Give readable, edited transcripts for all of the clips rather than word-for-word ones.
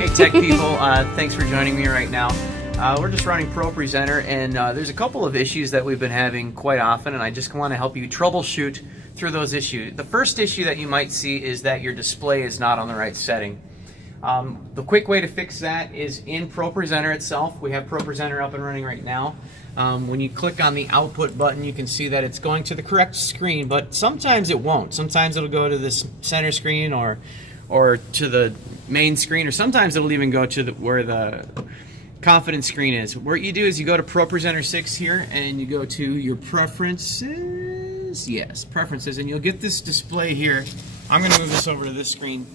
Hey tech people, thanks for joining me right now. We're just running ProPresenter, and there's a couple of issues that we've been having quite often, and I just want to help you troubleshoot through those issues. The first issue that you might see is that your display is not on the right setting. The quick way to fix that is in ProPresenter itself. We have ProPresenter up and running right now. When you click on the output button, you can see that it's going to the correct screen, but sometimes it won't. Sometimes it'll go to this center screen or to the main screen, or sometimes it'll even go to where the confidence screen is. What you do is you go to ProPresenter6 here, and you go to your preferences. Yes, preferences, and you'll get this display here. I'm going to move this over to this screen,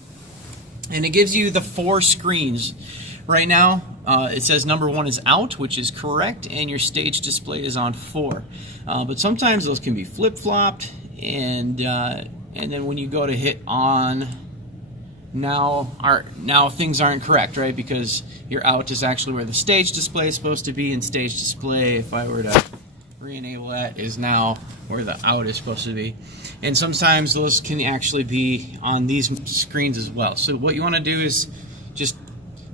and it gives you the 4 screens. Right now, it says number 1 is out, which is correct, and your stage display is on 4. But sometimes those can be flip-flopped, and then when you go to hit on, now things aren't correct, right? Because your out is actually where the stage display is supposed to be, and stage display, if I were to re-enable that, is now where the out is supposed to be. And sometimes those can actually be on these screens as well. So what you want to do is just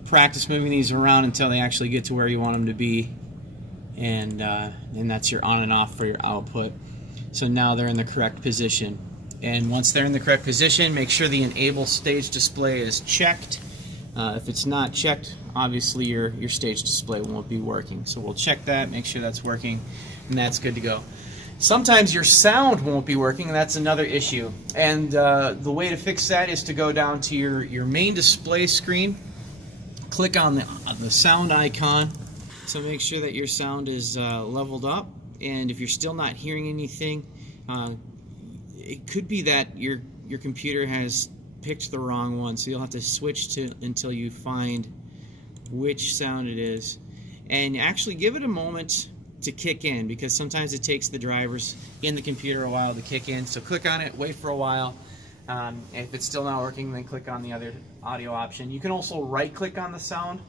practice moving these around until they actually get to where you want them to be, and that's your on and off for your output. So now they're in the correct position. And once they're in the correct position, make sure the enable stage display is checked. If it's not checked, obviously your stage display won't be working. So we'll check that, make sure that's working, and that's good to go. Sometimes your sound won't be working, and that's another issue. And the way to fix that is to go down to your main display screen, click on the sound icon. So make sure that your sound is leveled up, and if you're still not hearing anything, it could be that your computer has picked the wrong one, so you'll have to switch to until you find which sound it is. And actually give it a moment to kick in, because sometimes it takes the drivers in the computer a while to kick in. So click on it, wait for a while. If it's still not working, then click on the other audio option. You can also right click on the sound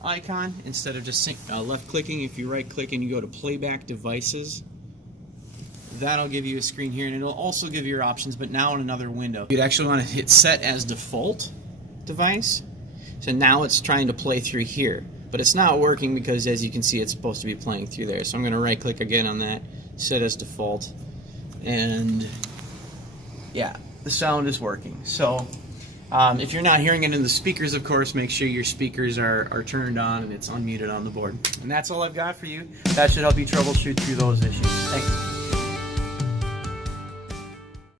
icon instead of just left clicking. If you right click and you go to playback devices, that'll give you a screen here, and it'll also give you your options, but now in another window. You'd actually want to hit set as default device. So now it's trying to play through here, but it's not working because, as you can see, it's supposed to be playing through there. So I'm going to right click again on that, set as default, and yeah, the sound is working. So if you're not hearing it in the speakers, of course, make sure your speakers are turned on and it's unmuted on the board. And that's all I've got for you. That should help you troubleshoot through those issues. Thanks.